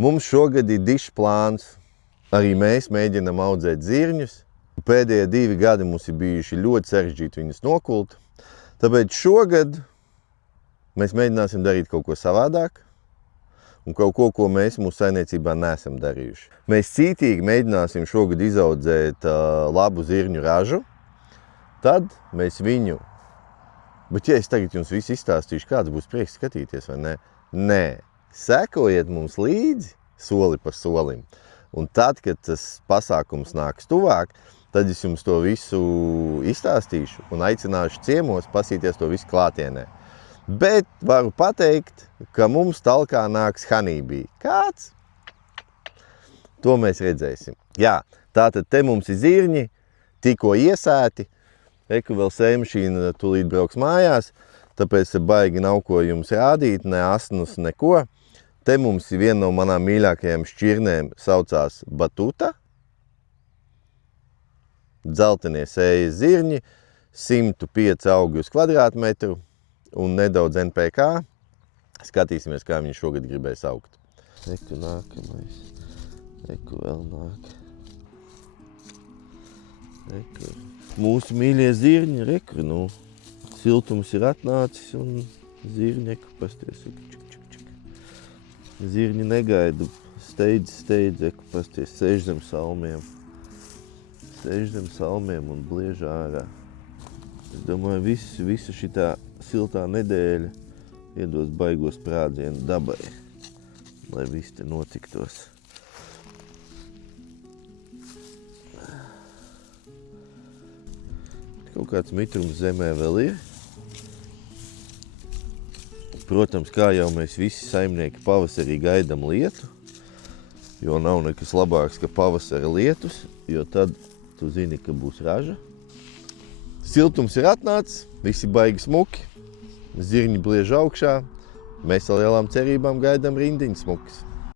Mums šogad ir dišs plāns. Arī mēs mēģinām audzēt zirņus. Pēdējie 2 gadi mums ir bijuši ļoti sarežģīti viņus nokult. Tāpēc šogad mēs mēģināsim darīt kaut ko savādāk un kaut ko, ko mēs mūsu saimniecībā neesam darījuši. Mēs cītīgi mēģināsim šogad izaudzēt labu zirņu ražu. Tad mēs viņu... Bet ja es tagad jums visu izstāstīšu, kāds būs prieks skatīties, vai ne? Nē. Sekojiet mums līdzi soli pa solim. Un tad, kad tas pasākums nāks tuvāk, tad es jums to visu izstāstīšu un aicināšu ciemos pasīties to visu klātienē. Bet varu pateikt, ka mums talkā nāks honeybee. Kāds? To mēs redzēsim. Jā, tātad te mums ir zirņi, tikko iesēti. Reku vēl sējmašīna tūlīt brauks mājās, tāpēc baigi nav ko jums rādīt, ne asnus, neko. Te mums ir viena no manām mīļākajām šķirnēm, saucās Batuta. Dzeltenie sējas zirņi, 105 augi uz kvadrātmetru un nedaudz NPK. Skatīsimies, kā viņi šogad gribēs augt. Reku nākamais. Reku vēl nāk. Reku. Mūsu mīļie zirņi, reku, nu, siltums ir atnācis un zirņi, reku, pasties. Zirņi negaida, steidz, eku pasties, sēž zem salmiem. Sēž zem salmiem un bliež ārā. Es domāju, visa šitā siltā nedēļa iedos baigos sprādzienu dabai, lai viss te notiktos. Kaut kāds mitrums zemē vēl ir. Protams, kā jau mēs visi saimnieki pavasarī gaidām lietu, jo nav nekas labāks, ka pavasara lietus, jo tad tu zini, ka būs raža. Siltums ir atnācis, visi baigi smuki, zirņi bliež augšā, mēs ar lielām cerībām gaidām rindiņas smukas.